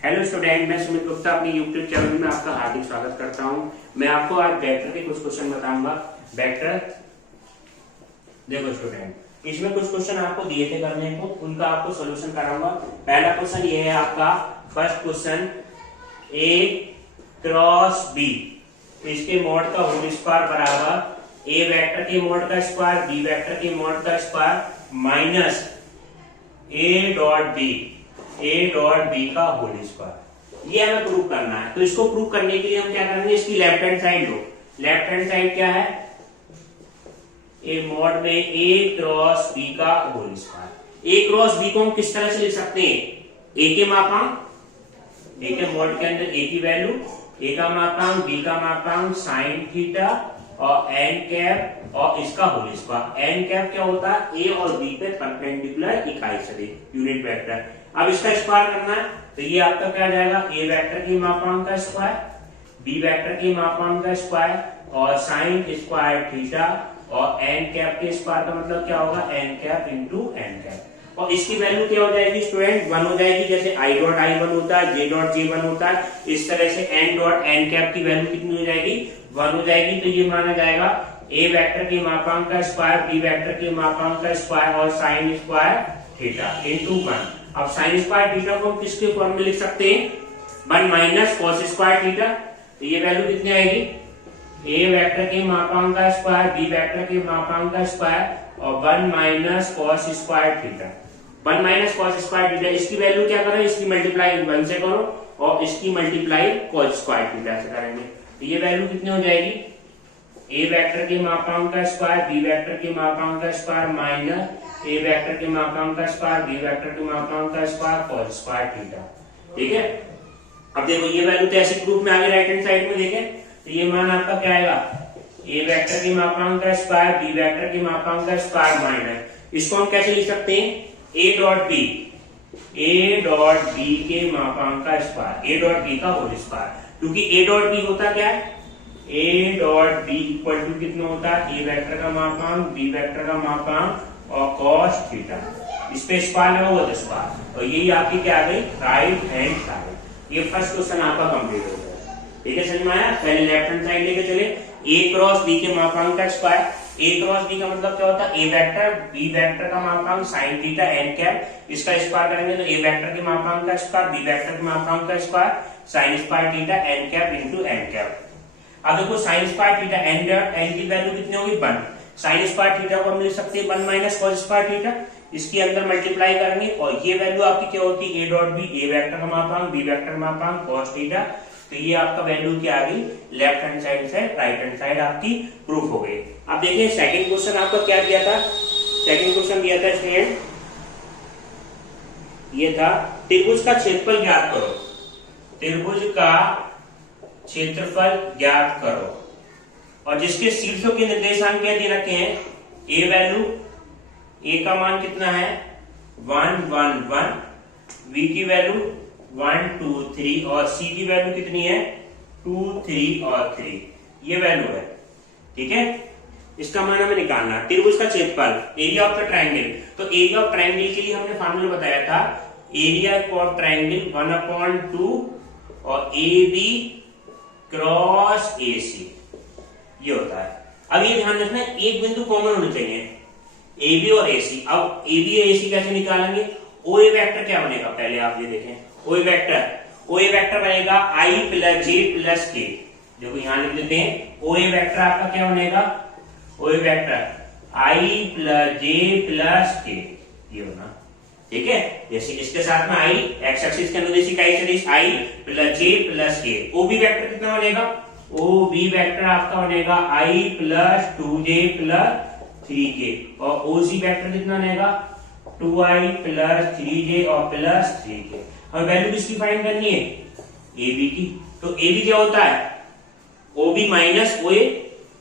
Hello student, मैं सुमित गुप्ता अपनी YouTube channel में आपका हार्दिक स्वागत करता हूं। मैं आपको आज वेक्टर के कुछ क्वेश्चन बताऊंगा। वेक्टर देखो स्टूडेंट, इसमें कुछ क्वेश्चन आपको दिए थे करने को, उनका आपको सॉल्यूशन कराऊंगा। पहला क्वेश्चन ये है आपका first question, A cross B इसके मॉड का होल स्क्वायर बराबर ए वेक्टर के मॉड का स्क्वायर बी वेक्टर के मॉड का square minus A dot B का होल स्क्वायर। ये हमें प्रूव करना है। तो इसको प्रूव करने के लिए हम क्या करेंगे, इसकी लेफ्ट हैंड साइड लो। लेफ्ट हैंड साइड क्या है, ए मॉड में ए क्रॉस बी का होल स्क्वायर। ए क्रॉस बी को हम किस तरह से लिख सकते हैं, ए के मापांक, ए के मॉड के अंदर ए की वैल्यू, ए का मापांक बी का मापांक साइन थीटा और एन कैप और इसका होल स्क्वायर। एन कैप क्या होता है, ए और बी पे परपेंडिकुलर इकाई सदिश यूनिट वेक्टर। अब इसका स्क्वायर करना है तो ये आपका क्या आ जाएगा, ए वेक्टर के मापांक का स्क्वायर बी वेक्टर के मापांक का स्क्वायर और साइन स्क्वायर थीटा और एन कैप के स्क्वायर का मतलब क्या होगा, N cap into N cap. और इसकी वैल्यू क्या हो जाएगी स्टूडेंट, 1 हो जाएगी। जैसे आई डॉट आई 1 होता है, जे डॉट जे 1 होता है, इस तरह से एन डॉट एन कैप की वैल्यू कितनी हो जाएगी, 1 हो जाएगी। तो ये माना जाएगा ए वेक्टर के मापांक का स्क्वायर बी वेक्टर के मापांक का स्क्वायर और साइन स्क्वायर थीटा इंटू 1। अब साइन स्क्वायर थीटा को हम किसके फॉर्म में लिख सकते हैं, 1 माइनस कॉस स्क्वायर थीटा। तो ये वैल्यू कितनी आएगी, ए वेक्टर के मापांक का स्क्वायर बी वेक्टर के मापांक का स्क्वायर और 1 minus cos square theta. 1 minus cos square theta, इसकी वैल्यू क्या करो, इसकी मल्टीप्लाई 1 से करो और इसकी मल्टीप्लाई कॉस स्क्वायर थीटा से करेंगे। तो ये वैल्यू कितनी हो जाएगी, ए वेक्टर के मापांक का स्क्वायर बी वेक्टर के मापांक का स्क्वायर माइनस ए वेक्टर के मापांक का स्क्वायर बी वेक्टर के मापांक का स्क्वायर कॉस स्क्वायर थीटा। ठीक है, अब देखो ये वैल्यू तो ऐसे ग्रुप में आगे राइट हैंड साइड में देखें तो ये मान आपका क्या आएगा, ए वेक्टर के मापांक का स्क्वायर बी वेक्टर के मापांक का स्क्वायर माइनस, इसको हम कैसे लिख सकते हैं, ए डॉट बी के मापांक का स्क्वायर ए डॉट बी का होल स्क्वायर। क्योंकि ए डॉट बी होता क्या है, A dot B equal to कितना होता है, ए वेक्टर का मापांक बी वेक्टर का मापांक और कॉस थीटा, इस पे स्क्वायर लगा हुआ स्क्वायर, और यही आपकी क्या आ गई, राइट हैंड साइड। ये फर्स्ट क्वेश्चन आपका कंप्लीट हो गया। ठीक है, समझ में आया। पहले लेफ्ट हैंड साइड लेके चले, ए क्रॉस बी के मापांक का स्क्वायर। ए क्रॉस बी का मतलब क्या होता है, ए वेक्टर बी वेक्टर का मापांक साइन थीटा एन कैप, इसका स्क्वायर करेंगे तो ए वेक्टर के मापांक का स्क्वायर बी वेक्टर के मापांक का square sine square theta N cap into N cap. अब देखो साइन स्क्वायर थीटा एन की वैल्यू कितनी होगी, 1। साइन स्क्वायर थीटा को हम लिख सकते हैं 1 माइनस कॉस स्क्वायर थीटा, इसके अंदर मल्टीप्लाई करेंगे और ये वैल्यू आपकी क्या होती है, A dot B A vector का मापांक बी वेक्टर का मापांक कॉस थीटा। तो ये आपका वैल्यू क्या आ गई, लेफ्ट हैंड साइड से राइट हैंड साइड आपकी प्रूफ हो गई। अब देखिए सेकंड क्वेश्चन आपका क्या दिया था, सेकंड क्वेश्चन दिया था स्टूडेंट, ये था त्रिभुज का क्षेत्रफल ज्ञात करो। त्रिभुज का क्षेत्रफल ज्ञात करो और जिसके शीर्षों के निर्देशांक क्या दे रखे हैं, ए वैल्यू, ए का मान कितना है 1 1 1, बी की वैल्यू 1 2 3 और सी की वैल्यू कितनी है 2 3 और 3, ये वैल्यू है। ठीक है, इसका मान हमें निकालना है। त्रिभुज का क्षेत्रफल, एरिया ऑफ द ट्रायंगल, तो एरिया ऑफ ट्रायंगल के लिए हमने फार्मूला बताया था, एरिया ऑफ ट्रायंगल 1/2 और ए बी क्रॉस ए सी, ये होता है। अब ये ध्यान रखना एक बिंदु कॉमन होना चाहिए, ए बी और ए सी। अब ए बी और ए सी कैसे निकालेंगे, ओ ए वेक्टर क्या बनेगा, पहले आप ये देखें, ओ ए वेक्टर बनेगा आई प्लस जे प्लस के। देखो यहां लिख देते हैं, ओ ए वेक्टर आपका क्या बनेगा, ओ A vector I plus J plus के, ये होना। ठीक है, जैसे इसके साथ में आई एक्स एक्सिस के अनुदिश इकाई सदिश आई प्लस जे प्लस के। ओ बी वेक्टर कितना बनेगा, ओ बी वेक्टर आपका बनेगा आई प्लस 2j प्लस 3k और ओ सी वेक्टर कितना बनेगा 2i प्लस 3j और प्लस 3k। अब वैल्यू किसकी फाइंड करनी है, ए बी की। तो ए बी क्या होता है, O B minus O A,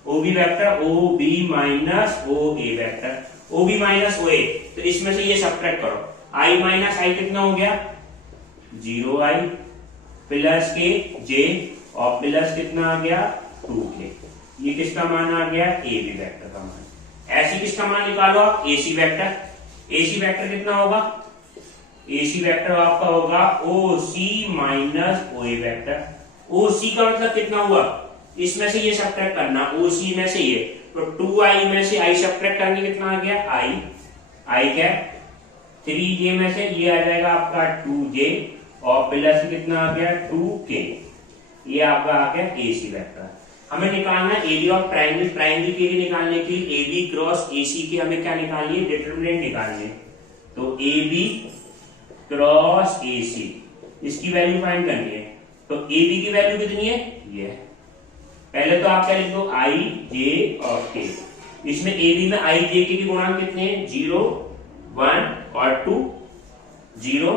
O B vector O B minus O A vector, O B minus O A. तो इसमें से ये सब्ट्रैक्ट करो, आई माइनस आई कितना हो गया 0i प्लस के जे और प्लस कितना आ गया 2k। ये किसका मान आ गया, ए बी वेक्टर का मान। ऐसी किसका मान निकालो आप, ए सी वेक्टर। ए सी वेक्टर कितना होगा, AC वेक्टर आपका होगा OC minus OA vector. OC का मतलब कितना हुआ, इसमें से ये सब्ट्रैक्ट करना, OC में से ये, तो 2i में से i सब्ट्रैक्ट करने कितना आ गया i कैप, 3j में से ये आ जाएगा आपका 2j और प्लस कितना आ गया 2k, ये आपका आ गया AC वेक्टर। हमें निकालना है एरिया ऑफ ट्रायंगल। ट्रायंगल के लिए निकालने के लिए AD क्रॉस AC की हमें क्या निकालनी है, डिटरमिनेंट निकालनी है। तो AB क्रॉस AC इसकी वैल्यू फाइंड करनी है। तो AB की वैल्यू कितनी है, ये पहले तो आप क्या लिख दो I J और K। इसमें AB में I J K के गुणांक कितने हैं, 0 1 और 2, 0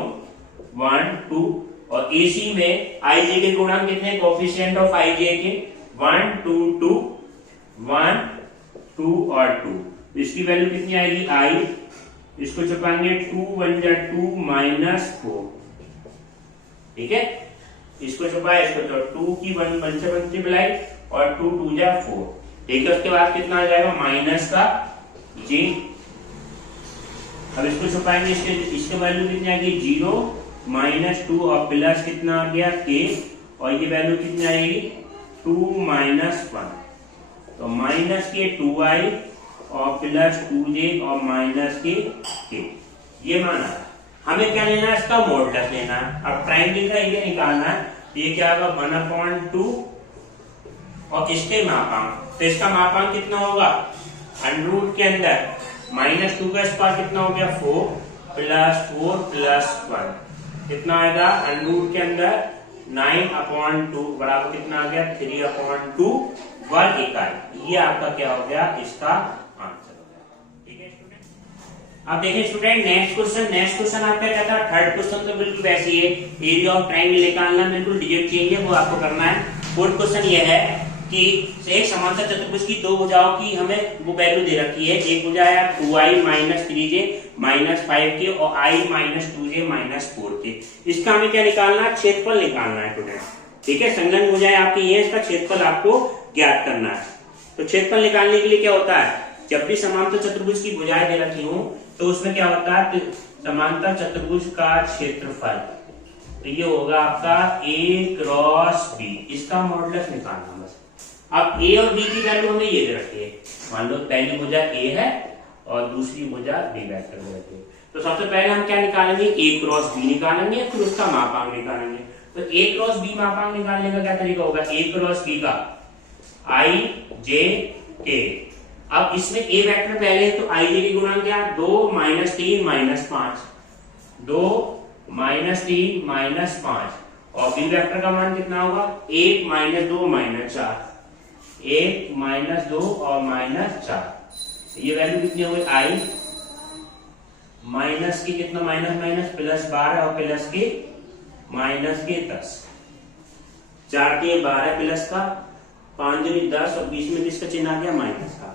1 2, और AC में I J के गुणांक कितने हैं, कोएफिशिएंट ऑफ I J के 1 2 2 1 2 और 2। इसकी वैल्यू कितनी आएगी I, इसको छुपाएंगे 2 1 जा 2 माइनस 4, ठीक है, इसको छुपाए, इसको तो 2 की 1 से मल्टीप्लाई और 2 2 जा 4, ठीक है। उसके बाद कितना आ जाएगा माइनस का J। अब इसको छुपाएंगे, इसके वैल्यू कितनी आ गई 0 माइनस 2 और प्लस कितना आ गया K, और ये वैल्यू कितनी आएगी 2 माइनस 1, तो माइनस के 2i और प्लस 2j और माइनस के k, ये माना। हमें क्या लेना है, इसका मॉडुलस लेना है। अब ट्रायंगल का एरिया निकालना है, ये क्या होगा 1/2 और किसके मापांक, तो इसका मापांक कितना होगा, अंडर के अंदर -2 का स्क्वायर कितना हो गया 4 प्लस 4 प्लस 1 कितना आएगा, अंडर के अंदर 9/2 बराबर कितना आ गया 3/2 वर्ग इकाई। ये आपका क्या हो गया, इसका आंसर हो गया, ठीक है स्टूडेंट। अब देखिए स्टूडेंट नेक्स्ट क्वेश्चन आपका क्या था, थर्ड क्वेश्चन तो बिल्कुल वैसे ही है, एरिया ऑफ ट्रायंगल निकालना, बिल्कुल डिजिट चेंज है, वो आपको करना है। फोर्थ क्वेश्चन ये है कि एक समांतर चतुर्भुज की दो भुजाओं की हमें वो वैल्यू दे रखी है। एक भुजा है 2i minus 3j minus 5k और i minus 2j minus 4k। इसका हमें क्या निकालना है, क्षेत्रफल निकालना है स्टूडेंट, ठीक है। संलग्न भुजाएं आपकी ये, इसका क्षेत्रफल आपको ज्ञात करना है। तो क्षेत्रफल निकालने के लिए क्या होता है, जब भी समांतर चतुर्भुज की भुजाएं दे रखी हूं तो उसमें क्या होता है, समांतर चतुर्भुज का क्षेत्रफल, तो ये होगा आपका A क्रॉस B, इसका मॉडुलस निकालना बस। अब A और B की वैल्यू हमें ये दे रखी है, मान लो पहली भुजा A है और दूसरी भुजा B वेक्टर दे रखी है। तो सबसे पहले हम क्या निकालेंगे, A क्रॉस B निकालेंगे, फिर उसका मापांक निकालेंगे। तो A क्रॉस B मापांक निकालने का क्या तरीका होगा, A क्रॉस B का I J K। अब इसमें A वेक्टर पहले है तो I J के गुणांक क्या, 2 माइनस 3 माइनस 5, 2 माइनस 3 माइनस 5, और B वेक्टर का मान कितना होगा 1 माइनस 2 माइनस 4, 1 माइनस 2 और माइनस 4। ये वैल्यू कितनी हो गई I माइनस की कितना, माइनस माइनस प्लस 12 और प्लस के माइनस के 10, 4 के 12 प्लस का 5 दूनी 10 और बीच में किसका चिन्ह आ गया माइनस का,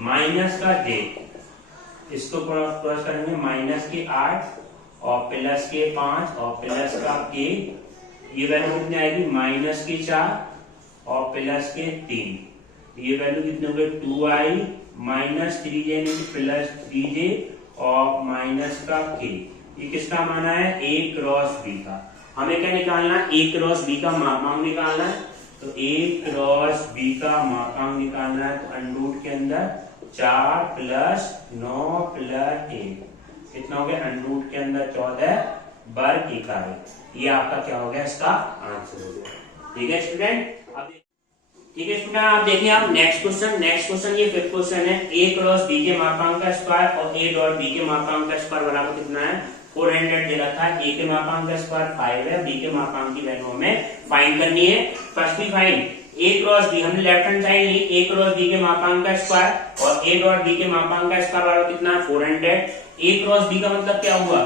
माइनस का j, इसको क्रॉस करेंगे माइनस के 8 और प्लस के 5 और प्लस का k, ये वैल्यू कितनी आएगी माइनस के 4 और प्लस के 3, ये वैल्यू कितनी हो गई 2i minus 3j plus 3j और माइनस का k। ये किसका माना है, A क्रॉस B का। हमें क्या निकालना है, A क्रॉस B का मापांक निकालना है। तो A क्रॉस B का मापांक निकालना है, तो अंडर के अंदर 4 प्लस 9 प्लस 1 कितना हो गया, अंडर के अंदर 14 वर्ग इकाई। ये आपका क्या हो गया, इसका आंसर हो गया, ठीक है स्टूडेंट। अब ठीक है स्टूडेंट, आप देखिए आप नेक्स्ट क्वेश्चन ये फिफ्थ क्वेश्चन है। A क्रॉस B के मापांक का स्क्वायर और A डॉट B के मापांक का स्क्वायर बराबर कितना है 400 दे रखा है। A के मापांक का स्क्वायर 5 है, B के मापांक की वैल्यू हमें फाइंड करनी है। फर्स्ट भी फाइंड A क्रॉस B, हमने लेफ्ट हैंड साइड ली, A क्रॉस B के मापांक का स्क्वायर और A डॉट B के मापांक का स्क्वायर बराबर कितना है 400। A क्रॉस B का मतलब क्या हुआ,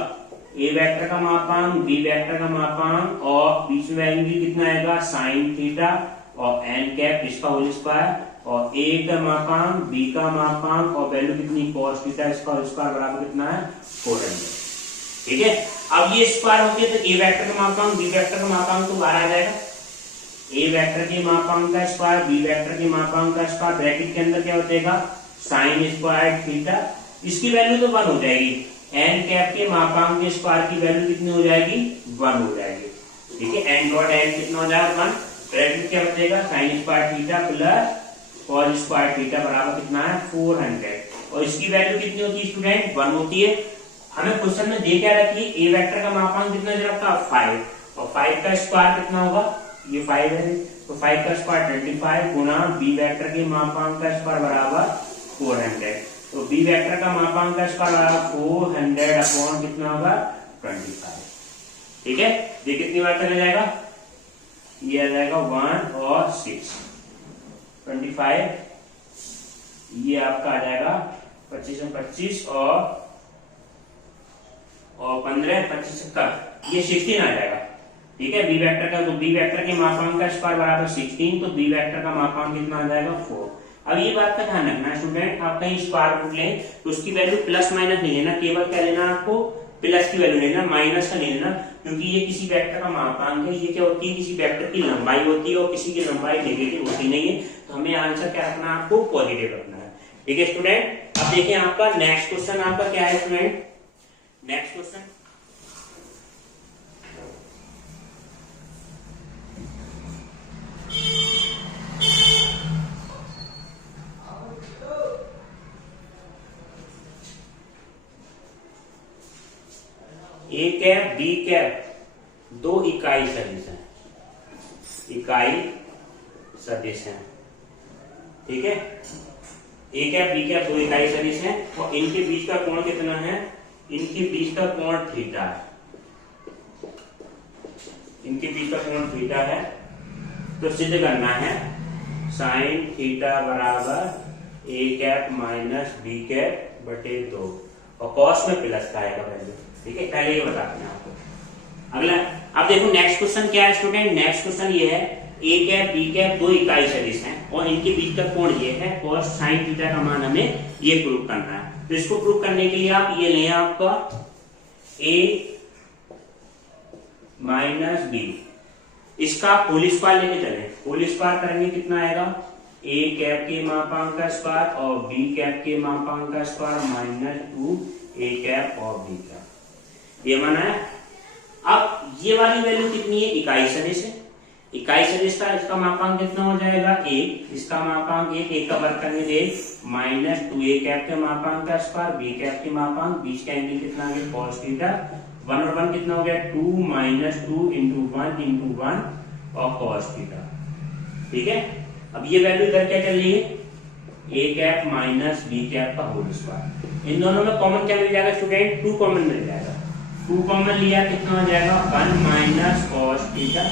A वेक्टर का मापांक B वेक्टर का मापांक और बीच में एंगल कितना आएगा sin थीटा और n कैप इसका होल स्क्वायर और A का मापांक B का मापांक और वैल्यू कितनी cos थीटा इसका होल स्क्वायर बराबर कितना है 400, ठीक है। अब ये स्क्वायर हो गया तो A वेक्टर का मापांक B वेक्टर का मापांक तो बाहर आ जाएगा। A वेक्टर के मापांक का स्क्वायर B वेक्टर के मापांक का स्क्वायर ब्रैकेट के अंदर क्या हो जाएगा sin स्क्वायर थीटा, इसकी वैल्यू तो 1 हो जाएगी। एन कैप के मापांक के स्क्वायर की वैल्यू कितनी हो जाएगी 1 हो जाएगी। ठीक है, एन डॉट एन कितना हो जाएगा 1। ब्रैकेट में क्या बचेगा sign square theta plus cos square theta बराबर कितना है 400। और इसकी वैल्यू कितनी होती है स्टूडेंट 1 होती है। हमें क्वेश्चन में दे क्या रखी है ए वेक्टर का मापांक कितना दे रखा 5 और 5 का स्क्वायर कितना होगा ये 5 है तो 5 का स्क्वायर 25 गुना बी वेक्टर के मापांक का स्क्वायर बराबर 400। तो बी वेक्टर का मापांक का स्क्वायर बराबर 400 अपॉन कितना होगा 25। ठीक है, ये कितनी बार चला जाएगा ये आ जाएगा 1 और 6 25 ये आपका आ जाएगा 25 और 25 और 15 25 70 ये 16 आ जाएगा। ठीक है, बी वेक्टर का तो बी वेक्टर के मापांक का स्क्वायर बराबर 16 तो बी वेक्टर का मापांक कितना आ जाएगा 4। अब ये बात का ध्यान रखना स्टूडेंट, आप कहीं स्क्वायर रूट लें तो उसकी वैल्यू प्लस माइनस नहीं लेना, केवल क्या लेना आपको प्लस की वैल्यू लेना, माइनस का नहीं लेना, क्योंकि ये किसी वेक्टर का मापांक है। ये क्या होती है किसी वेक्टर की लंबाई होती है और किसी की लंबाई नेगेटिव होती नहीं है। तो हमें आंसर क्या रखना है आपको पॉजिटिव रखना है। ठीक है स्टूडेंट, अब देखिए आपका नेक्स्ट क्वेश्चन आपका क्या है student. Next question A cap B cap दो इकाई सदिश हैं, इकाई सदिश हैं। ठीक है, ए कैप बी कैप दो इकाई सदिश हैं और इनके बीच का कोण कितना है, इनके बीच का कोण थीटा है, इनके बीच का कोण थीटा है। तो सिद्ध करना है साइन थीटा बराबर A cap minus B cap बटे 2 और कॉस में प्लस का आएगा वैल्यू। ठीक है, पहले ये बताते हैं आपको। अगला अब देखो नेक्स्ट क्वेश्चन क्या है स्टूडेंट। नेक्स्ट क्वेश्चन ये है ए कैप बी कैप दो इकाई सदिश हैं और इनके बीच का कोण ये है cos sin थीटा का मान हमें ये प्रूव करना है। तो इसको प्रूव करने के लिए आप ये लें आपका a माइनस बी, इसका होल स्क्वायर लेके चले। होल स्क्वायर करेंगे कितना आएगा a कैप के मापांक का स्क्वायर और b कैप के मापांक का स्क्वायर माइनस 2 a कैप और b कैप, ये माना है। अब ये वाली वैल्यू कितनी है इकाई सदिश है, इकाई सदिश का इसका मापांक कितना हो जाएगा 1, इसका मापांक 1 का वर्ग करने दे माइनस 2 a कैप के मापांक का स्क्वायर b कैप के मापांक, बीच का एंगल कितना आ गया cos थीटा, 1 और 1 कितना हो गया 2 माइनस 2 इंटू 1 इंटू 1 और cos थीटा। ठीक है, अब ये वैल्यू इधर क्या चल रही है a cap minus b cap का होल स्क्वायर। इन दोनों में कॉमन क्या मिल जाएगा स्टूडेंट 2 कॉमन मिल जाएगा। 2 कॉमन लिया कितना हो जाएगा 1 minus cos theta.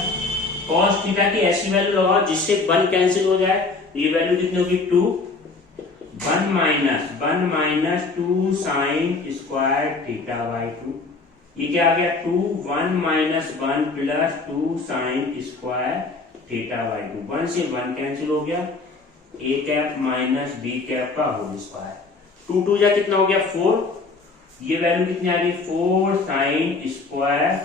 cos theta की ऐसी वैल्यू लगाओ जिससे 1 कैंसिल हो जाए, ये वैल्यू कितनी होगी 2 1 minus 2 sign square theta by 2। ये क्या आ गया 2 1 minus 1 plus 2 sign square theta by 2। 1 से 1 कैंसिल हो गया, a cap minus b cap का होल स्क्वायर। 2 2 जा कितना हो गया 4, ये वैल्यू कितनी आ गई 4 साइन स्क्वायर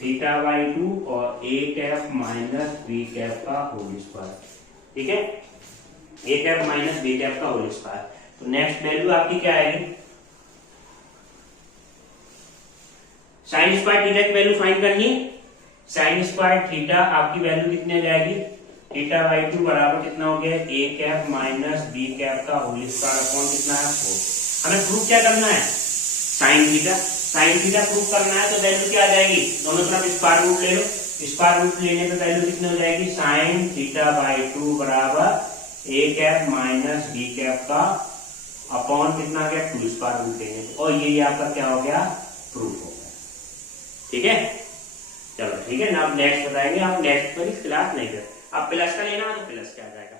थीटा बाई 2 और a cap minus b cap का होल स्क्वायर। ठीक है, a cap minus b cap का होल स्क्वायर। तो नेक्स्ट वैल्यू आपकी क्या आएगी साइन स्क्वायर थीटा की वैल्यू फाइंड करनी है। साइन स्क्वायर थीटा आपकी वैल्यू कितनी आ जाएगी थीटा बाई 2 बराबर कितना हो गया a cap minus b cap का होल स्क्वायर अपॉन कितना है 4। हमें प्रूफ क्या करना है sine theta, sine theta proof करना है तो वैल्यू क्या आ जाएगी दोनों तरफ स्क्वायर रूट ले लो, स्क्वायर रूट लेने पे वैल्यू कितनी हो जाएगी साइन थीटा बाई 2 बराबर a cap minus b cap का अपॉन कितना आ गया 2 स्क्वायर रूट लेने पे, और ये आपका क्या हो गया प्रूफ हो गया। ठीक है, चलो ठीक है ना, आप नेक्स्ट बताएंगे, आप नेक्स्ट पर क्लास नहीं कर, आप प्लस का लेना तो प्लस क्या आ जाएगा।